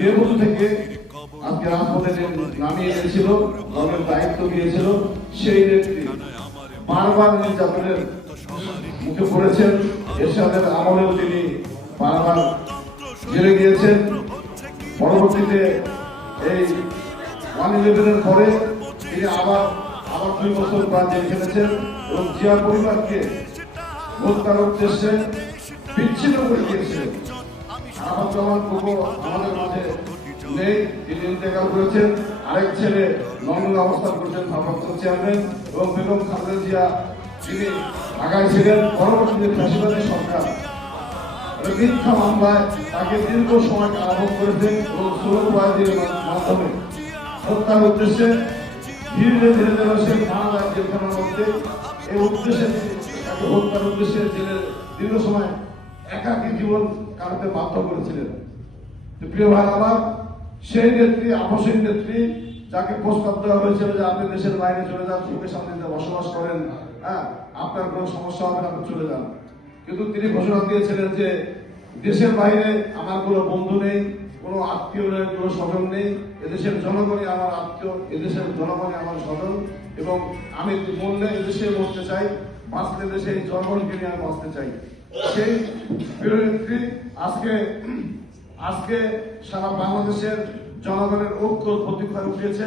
দেবুল থেকে আজকে রাজপথে নামিয়ে এনেছিল, দলের দায়িত্ব দিয়েছিল, সেই নেত্রী বারবার নির্যাতনের মুখে পড়েছেন। এরশাদের আমলেও তিনি বারবার জেলে গিয়েছেন। পরবর্তীতে এই 1/11-এর পরে তিনি আবার 2 বছর প্রায় জেল খেটেছেন এবং জিয়া পরিবারকে হত্যার উদ্দেশ্যে বিচ্ছিন্ন করে দিয়েছিলেন। আমাদের মাঝে নেই, তিনি ইন্তেকাল করেছেন। আরেক ছেলে লন্ডনে অবস্থান করছেন, ভারপ্রাপ্ত চেয়ারম্যান, এবং বেগম খালেদা জিয়া তিনি ঢাকায় ছিলেন। পরবর্তীতে ফ্যাসিবাদী সরকার মিথ্যা মামলায় তাকে দীর্ঘ সময় কারাভোগ করেছেন এবং সুলভবাদীর মাধ্যমে হত্যার উদ্দেশ্যে ধীরে ধীরে ধীরে সে মারা যায় জেলখানার মধ্যে। এই উদ্দেশ্যে তাকে হত্যার উদ্দেশ্যে জেলে দীর্ঘ সময় একাকী জীবন কাটাতে বাধ্য করেছিলেন। প্রিয় ভাই আমার, সেই নেত্রী, আপসের নেত্রী, যাকে প্রস্তাব দেওয়া হয়েছিল যে আপনি দেশের বাইরে চলে যান, সুখে শান্তিতে বসবাস করেন, আপনার কোনো সমস্যা হবে না, আপনি চলে যান। কিন্তু তিনি ঘোষণা দিয়েছিলেন যে দেশের বাইরে আমার কোনো বন্ধু নেই, কোনো আত্মীয় নেই, কোনো স্বজন নেই, এদেশের জনগণই আমার আত্মীয়, এদেশের জনগণই আমার স্বজন, এবং আমি মরলে এদেশে মরতে চাই, বাঁচতে দেশে এই জনগণকে নিয়ে আমি বাঁচতে চাই। সেই প্রিয় নেত্রী আজকে সারা বাংলাদেশের জনগণের ঐক্য প্রতীক হয়ে উঠেছে।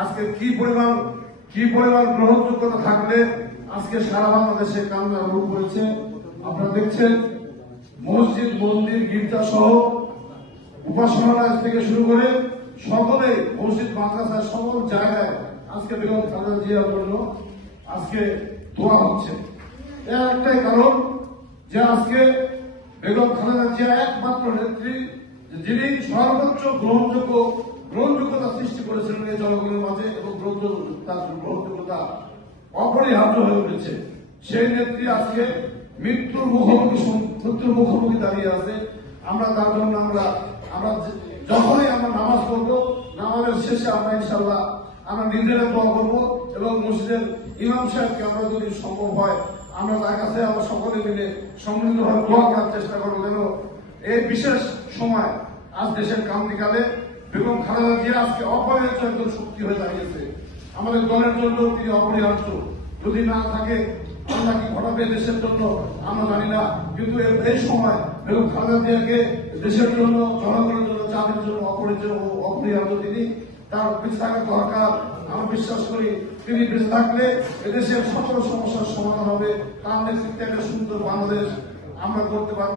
আজকে কি পরিমাণ গ্রহণযোগ্যতা থাকলে আজকে সারা বাংলাদেশে কান্নার রূপ হয়েছে। আপনারা দেখছেন মসজিদ, মন্দির, গির্জা সহ উপাসনালয় থেকে শুরু করে সকলে মসজিদ, মাদ্রাসা, সকল জায়গায় আজকে বেগম খালেদা জিয়ার জন্য আজকে দোয়া হচ্ছে। এর একটাই কারণ যে আজকে বেগম খালেদা জিয়া একমাত্র নেত্রী যিনি সর্বোচ্চ গ্রহণযোগ্যতা সৃষ্টি করেছিলেন এই জনগণের মাঝে, এবং গ্রহণযোগ্যতা অপরিহার্য হয়ে উঠেছে। সেই নেত্রী আজকে মৃত্যুর মুখোমুখি দাঁড়িয়ে আছে। আমরা তার জন্য আমরা যখনই আমরা নামাজ পড়বো, নামাজের শেষে আমরা ইনশাল্লাহ আমরা নিজেরা দোয়া করবো, এবং মসজিদের ইমাম সাহেবকে আমরা যদি সম্ভব হয় আমরা তার কাছে আমরা সকলে মিলে সম্মিলিতভাবে দোয়া করার চেষ্টা করবো, যেন এই বিশেষ সময় আজ দেশের ক্রান্তিকালে বেগম খালেদা জিয়া আজকে অপরিহার্য একজন শক্তি হয়ে দাঁড়িয়েছে। আমাদের দলের জন্য তিনি অপরিহার্য। যদি না থাকে আল্লাহ কি ঘটাবে দেশের জন্য আমরা জানি না, কিন্তু এই সময় বেগম খালেদা জিয়াকে দেশের জন্য, জনগণের জন্য, জাতির জন্য অপরিহার্য। তিনি তার বেঁচে থাকা দরকার। আমরা বিশ্বাস করি তিনি বেঁচে থাকলে এদেশের সকল সমস্যার সমাধান হবে। তার নেতৃত্বে একটা সুন্দর বাংলাদেশ আমরা করতে পারব।